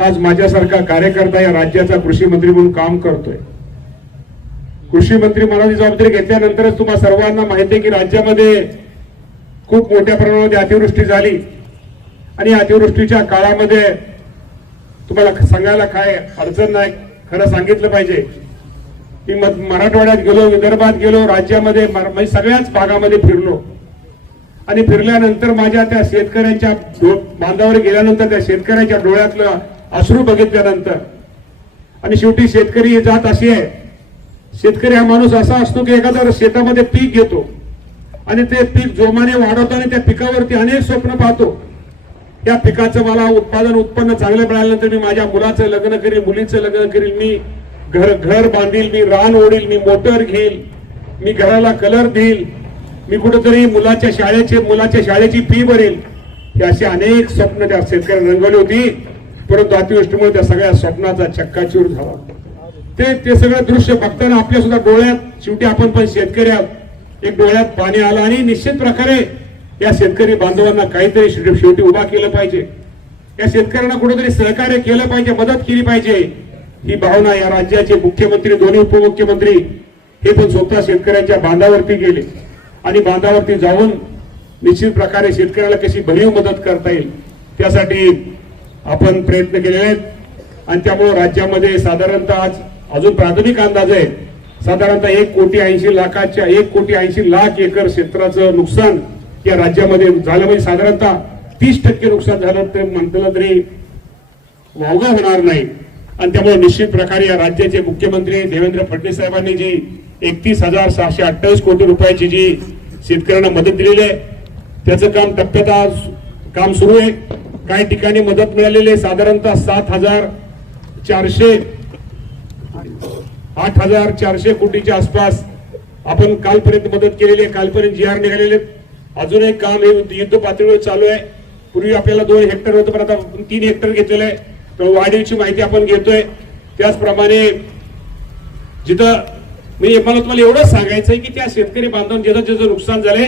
आज माझ्यासारखा कार्यकर्ता या राज्याचा कृषी मंत्री म्हणून काम करतोय. कृषी मंत्री म्हणून जबाबदारी घेतल्यानंतरच तुम्हा सर्वांना माहिती आहे की राज्यामध्ये खूप मोठ्या प्रमाणामध्ये अतिवृष्टी झाली. आणि अतिवृष्टीच्या काळामध्ये तुम्हाला सांगायला काय अडचण नाही खरं सांगितलं पाहिजे. मी मराठवाड्यात गेलो विदर्भात गेलो राज्यामध्ये म्हणजे सगळ्याच भागामध्ये फिरलो. आणि फिरल्यानंतर माझ्या त्या शेतकऱ्यांच्या बांधावर गेल्यानंतर त्या शेतकऱ्यांच्या डोळ्यातलं अश्रू बघितल्यानंतर. आणि शेवटी शेतकरी ही जात अशी आहे शेतकरी हा माणूस असा असतो की एखादा शेतामध्ये पीक घेतो आणि ते पीक जोमाने वाढवतो आणि त्या पिकावरती अनेक स्वप्न पाहतो. त्या पिकाचं मला उत्पादन उत्पन्न चांगलं मिळाल्यानंतर मी माझ्या मुलाचं लग्न करील मुलीचं लग्न करील मी घर घर बांधील मी रान ओढील मी मोटर घेईल मी घराला कलर देईल मी कुठेतरी मुलाच्या शाळेचे मुलाच्या शाळेची फी भरेल. ही अशी अनेक स्वप्न त्या शेतकऱ्यांनी रंगवली होती. परंतु अतिवृष्टीमुळे त्या सगळ्या स्वप्नाचा चक्काचूर झाला. ते ते सगळं दृश्य बघताना आपल्या सुद्धा डोळ्यात शेवटी आपण पण शेतकरी आहोत एक डोळ्यात पाणी आलं आणि निश्चित प्रकारे या शेतकरी बांधवांना काहीतरी शेवटी शेवटी उभा केलं पाहिजे. या शेतकऱ्यांना कुठेतरी सहकार्य केलं पाहिजे मदत केली पाहिजे. ही भावना या राज्याचे मुख्यमंत्री दोन्ही उपमुख्यमंत्री हे पण स्वतः शेतकऱ्यांच्या बांधावरती गेले. आणि बांधावरती जाऊन निश्चित प्रकारे शेतकऱ्याला कशी भरीव मदत करता येईल त्यासाठी आपण प्रयत्न केलेले आहेत. आणि त्यामुळे राज्यामध्ये साधारणतः आज अजून प्राथमिक अंदाज आहे. साधारणतः एक कोटी ऐंशी लाखाच्या एक कोटी ऐंशी लाख एकर क्षेत्राचं नुकसान या राज्यामध्ये झालं. म्हणजे साधारणतः तीस टक्के नुकसान झालं तर म्हटलं तरी वावगा होणार नाही. आणि त्यामुळे निश्चित प्रकारे या राज्याचे मुख्यमंत्री देवेंद्र फडणवीस साहेबांनी जी एकतीस हजार सहाशे अठ्ठावीस कोटी रुपयाची जी शेतकऱ्यांना मदत दिलेली आहे त्याचं काम टप्प्यात आज काम सुरू आहे. काही ठिकाणी मदत मिळालेली आहे. साधारणतः सात हजार चारशे आठ हजार चारशे कोटीच्या आसपास आपण कालपर्यंत मदत केलेली आहे. कालपर्यंत जी आर निघालेले आहेत. अजून एक काम हे युद्ध पातळीवर चालू आहे. पूर्वी आपल्याला दोन हेक्टर होतं पण आता तीन हेक्टर घेतलेलं आहे. तर वाढीची माहिती आपण घेतोय. त्याचप्रमाणे जिथं मी मला तुम्हाला एवढंच आहे की त्या शेतकरी बांधवांना ज्याचं ज्याचं नुकसान झालंय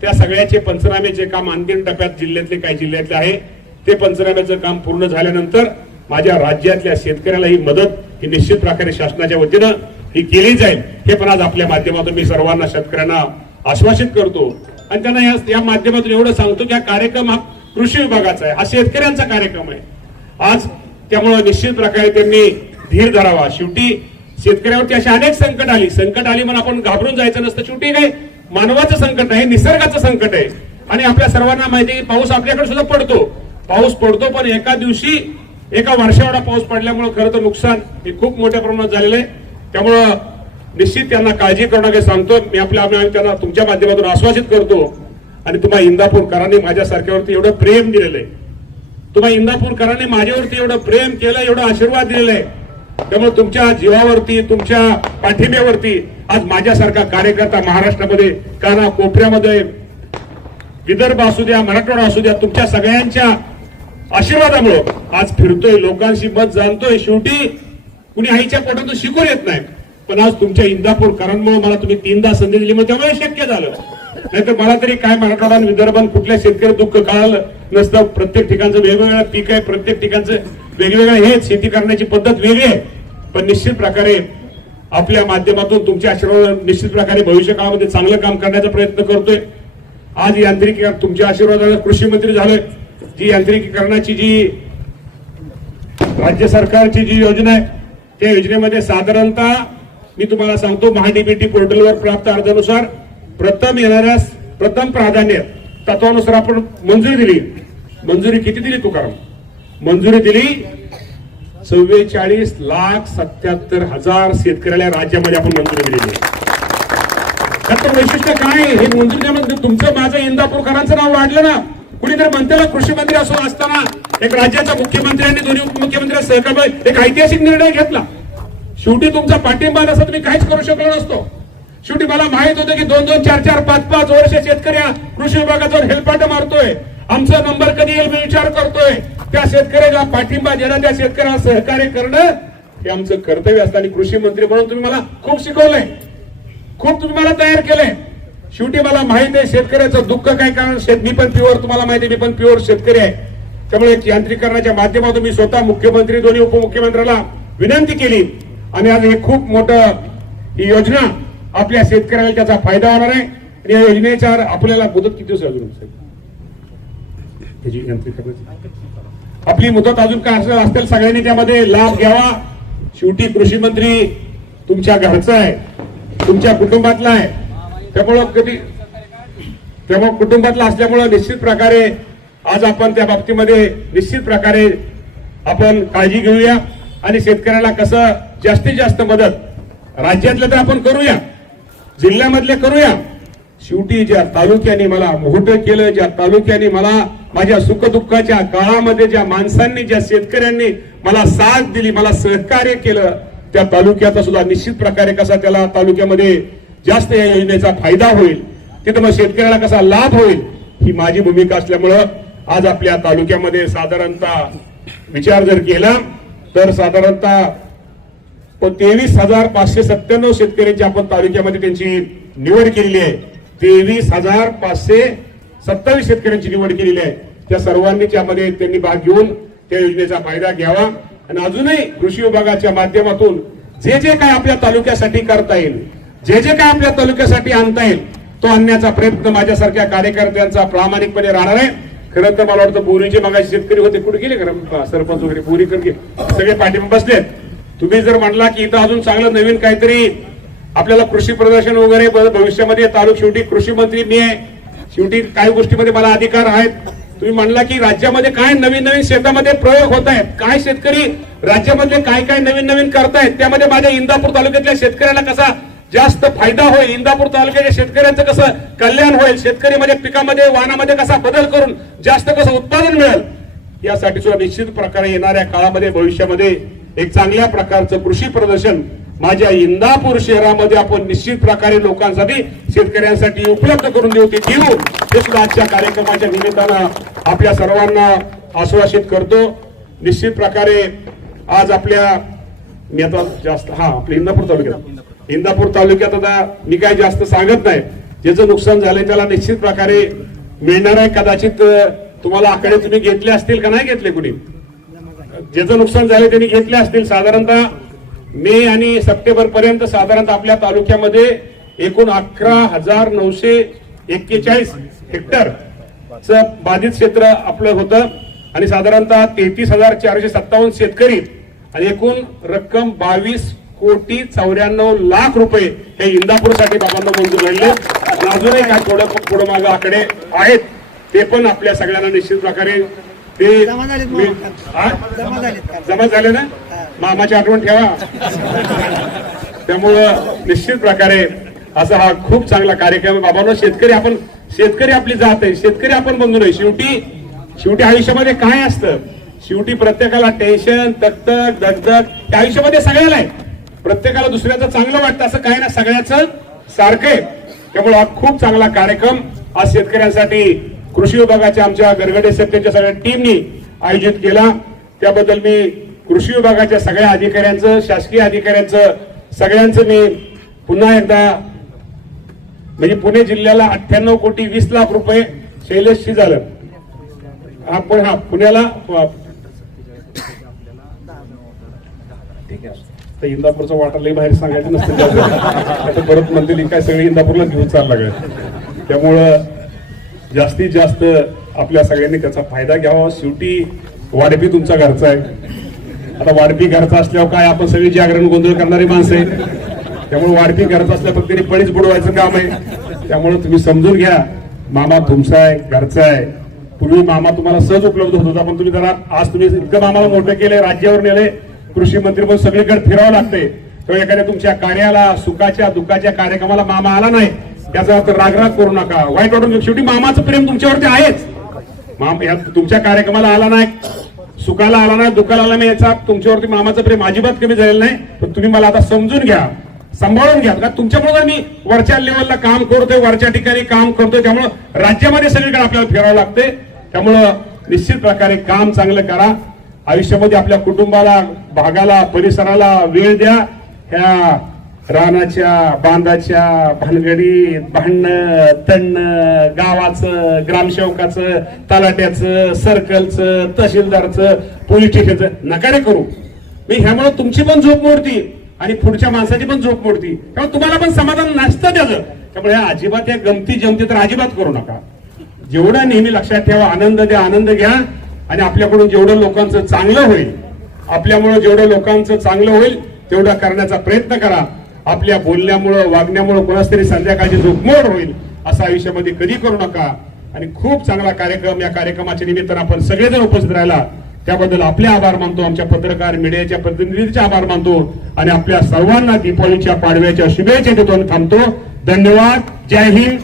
त्या सगळ्याचे पंचनाम्याचे काम अंतिम टप्प्यात जिल्ह्यातले काही जिल्ह्यातले आहे. ते पंचनाम्याचं काम पूर्ण झाल्यानंतर माझ्या राज्यातल्या शेतकऱ्याला ही मदत ही निश्चित प्रकारे शासनाच्या वतीनं ही केली जाईल. हे पण आज आपल्या माध्यमातून मी सर्वांना शेतकऱ्यांना आश्वासित करतो. आणि त्यांना या या माध्यमातून एवढं सांगतो की हा कार्यक्रम हा कृषी विभागाचा आहे. हा शेतकऱ्यांचा कार्यक्रम आहे. आज त्यामुळे निश्चित प्रकारे त्यांनी धीर धरावा. शेवटी शेतकऱ्यावरती अशी अनेक संकट आली. संकट आली म्हणून आपण घाबरून जायचं नसतं. शेवटी काय? मानवाचं संकट आहे निसर्गाचं संकट आहे. आणि आपल्या सर्वांना माहिती आहे की पाऊस आपल्याकडे सुद्धा पडतो. पाऊस पडतो पण एका दिवशी एका वर्षावडा पाऊस पडल्यामुळे खरं तर नुकसान हे खूप मोठ्या प्रमाणात झालेलं आहे. त्यामुळं निश्चित त्यांना काळजी करणं काही सांगतो मी आपल्या आम्ही त्यांना तुमच्या माध्यमातून आश्वासित करतो. आणि तुम्हा इंदापूरकरांनी माझ्यासारख्यावरती एवढं प्रेम दिलेलं आहे. तुम्हा इंदापूरकरांनी माझ्यावरती एवढं प्रेम केलं एवढा आशीर्वाद दिलेला आहे. त्यामुळे तुमच्या जीवावरती तुमच्या पाठिंब्यावरती आज माझ्यासारखा कार्यकर्ता महाराष्ट्रामध्ये काना कोपऱ्यामध्ये विदर्भ असू द्या मराठवाडा असू द्या तुमच्या सगळ्यांच्या आशीर्वादामुळं. आज फिरतोय लोकांशी मत जाणतोय. शेवटी कुणी आईच्या पोटातून शिकून येत नाही. पण आज तुमच्या इंदापूरकरांमुळे मला तुम्ही तीनदा संधी दिली मग त्यामुळे शक्य झालं. नाहीतर मला तरी काय मराठवाडा आणि विदर्भात कुठल्या शेतकरी दुःख कळालं नसतं. प्रत्येक ठिकाणचं वेगवेगळं पीक आहे प्रत्येक ठिकाणचं वेगवेगळं हे शेती करण्याची पद्धत वेगळी आहे. पण निश्चित प्रकारे आपल्या माध्यमातून तुमच्या आशीर्वाद निश्चित प्रकारे भविष्य काळामध्ये चांगलं काम करण्याचा प्रयत्न करतोय. आज यांत्रिकी तुमच्या आशीर्वादाने कृषी मंत्री झालोय. जी यांत्रिकीकरणाची जी राज्य सरकारची जी योजना आहे त्या योजनेमध्ये साधारणतः मी तुम्हाला सांगतो महाडीबीटी पोर्टलवर प्राप्त अर्जानुसार प्रथम येणाऱ्या प्रथम प्राधान्य तत्वानुसार आपण मंजुरी दिली मंजुरी किती दिली तुकाराम मंजुरी दिली चव्वेचाळीस लाख सत्याहत्तर हजार शेतकऱ्याला राज्यामध्ये आपण मंजुरी दिलेली आहे. त्याचं वैशिष्ट्य काय आहे? हे मंजुरीमध्ये म्हणजे तुमचं माझं इंदापूरकरांचं नाव वाढलं ना कुणीतरी म्हणते कृषी मंत्री असो असताना एक राज्याचा मुख्यमंत्री आणि दोन्ही उपमुख्यमंत्री सहकार एक ऐतिहासिक निर्णय घेतला. शेवटी तुमचा पाठिंबा नसता तुम्ही काहीच करू शकलो नसतो. शेवटी मला माहीत होतं की दोन दोन चार चार पाच पाच वर्ष शेतकरी कृषी विभागाचा हेलपाट मारतोय. आमचा नंबर कधी येईल मी विचार करतोय. त्या शेतकऱ्याला पाठिंबा देणं त्या शेतकऱ्याला सहकार्य करणं हे आमचं कर्तव्य असतं. आणि कृषी मंत्री म्हणून तुम्ही मला खूप शिकवलंय. खूप तुम्ही मला तयार केलंय. शेवटी मला माहीत आहे शेतकऱ्याचं दुःख काय कारण? शेत मी पण प्युअर तुम्हाला माहिती मी पण प्युअर शेतकरी आहे. त्यामुळे यांत्रिकरणाच्या माध्यमातून मी स्वतः मुख्यमंत्री दोन्ही उपमुख्यमंत्र्याला विनंती केली. आणि आज हे खूप मोठं ही योजना आपल्या शेतकऱ्याला त्याचा फायदा होणार आहे. आणि या योजनेच्या आपल्याला मुदत किती दिवस अजून त्याची यांत्रिकरणाची. आपली मुदत अजून काय असं असतील सगळ्यांनी त्यामध्ये लाभ घ्यावा. शेवटी कृषी मंत्री तुमच्या घरचा आहे तुमच्या कुटुंबातला आहे. त्यामुळं कधी तेव्हा कुटुंबातला असल्यामुळं निश्चित प्रकारे आज आपण त्या बाबतीमध्ये निश्चित प्रकारे आपण काळजी घेऊया. आणि शेतकऱ्याला कसं जास्तीत जास्त मदत राज्यातलं तर आपण करूया जिल्ह्यामधले करूया. शेवटी ज्या तालुक्याने मला मोठं केलं ज्या तालुक्याने मला माझ्या सुखदुःखाच्या काळामध्ये ज्या माणसांनी ज्या शेतकऱ्यांनी मला साथ दिली मला सहकार्य केलं त्या तालुक्याचा सुद्धा निश्चित प्रकारे कसा त्याला तालुक्यामध्ये जास्त या योजनेचा फायदा होईल तिथं मग शेतकऱ्याला कसा लाभ होईल ही माझी भूमिका असल्यामुळं आज आपल्या तालुक्यामध्ये साधारणतः विचार जर केला तर साधारणतः पण तेवीस हजार पाचशे सत्त्याण्णव शेतकऱ्यांची आपण तालुक्यामध्ये त्यांची निवड केलेली आहे. तेवीस हजार पाचशे सत्तावीस शेतकऱ्यांची निवड केलेली आहे. त्या सर्वांनी त्यामध्ये त्यांनी भाग घेऊन त्या योजनेचा फायदा घ्यावा. आणि अजूनही कृषी विभागाच्या माध्यमातून जे जे काय आपल्या तालुक्यासाठी करता येईल जे जे काय आपल्या तालुक्यासाठी आणता येईल तो आणण्याचा प्रयत्न माझ्यासारख्या कार्यकर्त्यांचा प्रामाणिकपणे राहणार आहे. खरं तर मला वाटतं बोरीचे मगाशी शेतकरी होते कुठे गेले खरं? सरपंच वगैरे बोरी गेले. सगळे पाठिंबा बसलेत तुम्ही जर म्हणला की इथं अजून चांगलं नवीन काहीतरी आपल्याला कृषी प्रदर्शन वगैरे भविष्यामध्ये तालुक शेवटी कृषी मंत्री मी आहे. शेवटी काही गोष्टीमध्ये मला अधिकार आहेत. तुम्ही म्हणला की राज्यामध्ये काय नवीन नवीन शेतामध्ये प्रयोग होत आहेत काय शेतकरी राज्यामध्ये काय काय नवीन नवीन करतायत त्यामध्ये माझ्या इंदापूर तालुक्यातल्या शेतकऱ्याला कसा जास्त फायदा होईल. इंदापूर तालुक्याच्या शेतकऱ्यांचं कसं कल्याण होईल? शेतकरी म्हणजे पिकामध्ये वाहनामध्ये कसा बदल करून जास्त कसं उत्पादन मिळेल? यासाठी सुद्धा निश्चित प्रकारे येणाऱ्या काळामध्ये भविष्यामध्ये एक चांगल्या प्रकारचं कृषी प्रदर्शन माझ्या इंदापूर शहरामध्ये आपण निश्चित प्रकारे लोकांसाठी शेतकऱ्यांसाठी उपलब्ध करून देऊ. ते देऊ हे सुद्धा आजच्या कार्यक्रमाच्या निमित्तानं आपल्या सर्वांना आश्वासित करतो. निश्चित प्रकारे आज आपल्या मी आता जास्त हा आपल्या इंदापूर तालुक्यात. इंदापूर तालुक्यात आता मी काय जास्त सांगत नाही. ज्याचं नुकसान झालंय त्याला निश्चित प्रकारे मिळणार आहे. कदाचित तुम्हाला आकडे तुम्ही घेतले असतील का नाही घेतले कुणी? ज्याचं नुकसान झालंय त्यांनी घेतले असतील. साधारणतः मे आणि सप्टेंबर पर्यंत साधारणतः आपल्या तालुक्यामध्ये एकूण अकरा हजार नऊशे एक्केचाळीस हेक्टर च बाधित क्षेत्र आपलं होतं. आणि साधारणतः तेहतीस हजार चारशे सत्तावन्न शेतकरी आणि एकूण रक्कम बावीस कोटी चौऱ्याण्णव लाख रुपये हे इंदापूरसाठी बाबांना मंजूर आणि अजूनही काय थोडं पुढं मागं आकडे आहेत. ते पण आपल्या सगळ्यांना निश्चित प्रकारे ते जमा झाले ना? मामाची आठवण ठेवा. त्यामुळं निश्चित प्रकारे असा हा खूप चांगला कार्यक्रम. बाबांनो शेतकरी आपण शेतकरी आपली जात आहे. शेतकरी आपण बंधू नाही. शेवटी शेवटी आयुष्यामध्ये काय असतं? शेवटी प्रत्येकाला टेन्शन तकतक दगदग त्या आयुष्यामध्ये सगळ्याला आहे. प्रत्येकाला दुसऱ्याचं चांगलं वाटतं असं काही ना सगळ्याचं सारखं आहे. त्यामुळे हा खूप चांगला कार्यक्रम आज शेतकऱ्यांसाठी कृषी विभागाच्या आमच्या गरगडे सत्तेच्या सगळ्या टीमनी आयोजित केला. त्याबद्दल मी कृषी विभागाच्या सगळ्या अधिकाऱ्यांचं शासकीय अधिकाऱ्यांचं सगळ्यांचं मी पुन्हा एकदा म्हणजे पुणे जिल्ह्याला अठ्ठ्याण्णव कोटी वीस लाख रुपये शैलेशशी झालं. हा पण हा पुण्याला ठीक आहे. तर इंदापूरचा वाटा लई बाहेर सांगायचं नसतं आता परत म्हणतील काय सगळे इंदापूरला घेऊन चालला लागेल. त्यामुळं जास्तीत जास्त आपल्या सगळ्यांनी त्याचा फायदा घ्यावा. शेवटी वाढपी तुमचा घरचा आहे. आता वाढपी घरचा असल्यावर काय आपण सगळी जागरण गोंधळ करणारी माणसं आहे त्यामुळे वाढपी घरचा असल्या फक्त त्यांनी पळीच बुडवायचं काम आहे. त्यामुळे तुम्ही समजून घ्या मामा तुमचा आहे घरचा आहे. पूर्वी मामा तुम्हाला सहज उपलब्ध होत होता पण तुम्ही जरा आज तुम्ही इतकं मामाला मोठं केले राज्यावर नेले कृषी मंत्री पण सगळीकडे फिरावं लागते तेव्हा एखाद्या तुमच्या कार्याला सुखाच्या दुःखाच्या कार्यक्रमाला मामा आला नाही. त्याचा अर्थ रागराग करू नका. वाईट वाटून शेवटी मामाचं प्रेम तुमच्यावरती आहेच. माम तुमच्या कार्यक्रमाला आला नाही. सुखाला आला नाही दुःखाला आला नाही याचा तुमच्यावरती मामाचं प्रेम अजिबात कमी झालेलं नाही. पण तुम्ही मला आता समजून घ्या. सांभाळून घ्या. का तुमच्यामुळे मी वरच्या लेवलला काम करतोय वरच्या ठिकाणी काम करतोय. त्यामुळं राज्यामध्ये सगळीकडे आपल्याला फिरावं लागते त्यामुळं निश्चित प्रकारे काम चांगलं करा. आयुष्यामध्ये आपल्या कुटुंबाला भागाला परिसराला वेळ द्या. ह्या रानाच्या बांधाच्या भानगडीत भांडणं तणणं गावाचं ग्रामसेवकाचं तलाट्याचं सर्कलचं तहसीलदारचं पोलीस स्टेशनचं नकारे करू. मी ह्यामुळे तुमची पण झोप मोडती आणि पुढच्या माणसाची पण झोप मोडती. त्यामुळे तुम्हाला पण समाधान नसतं त्याचं. त्यामुळे ह्या अजिबात या गमती जमती तर अजिबात करू नका. जेवढं नेहमी लक्षात ठेवा आनंद द्या आनंद घ्या. आणि आपल्याकडून जेवढं लोकांचं चांगलं होईल आपल्यामुळं जेवढं लोकांचं चांगलं होईल तेवढं करण्याचा प्रयत्न करा. आपल्या बोलण्यामुळं वागण्यामुळं कोणाच तरी संध्याकाळची झोपमोड होईल असं आयुष्यामध्ये कधी करू नका. आणि खूप चांगला कार्यक्रम या कार्यक्रमाच्या निमित्तानं आपण सगळेजण उपस्थित राहिला. त्याबद्दल आपले आभार मानतो आमच्या पत्रकार मीडियाच्या प्रतिनिधींचे आभार मानतो. आणि आपल्या सर्वांना दीपावलीच्या पाडव्याच्या शुभेच्छा देतो आणि थांबतो. धन्यवाद. जय हिंद.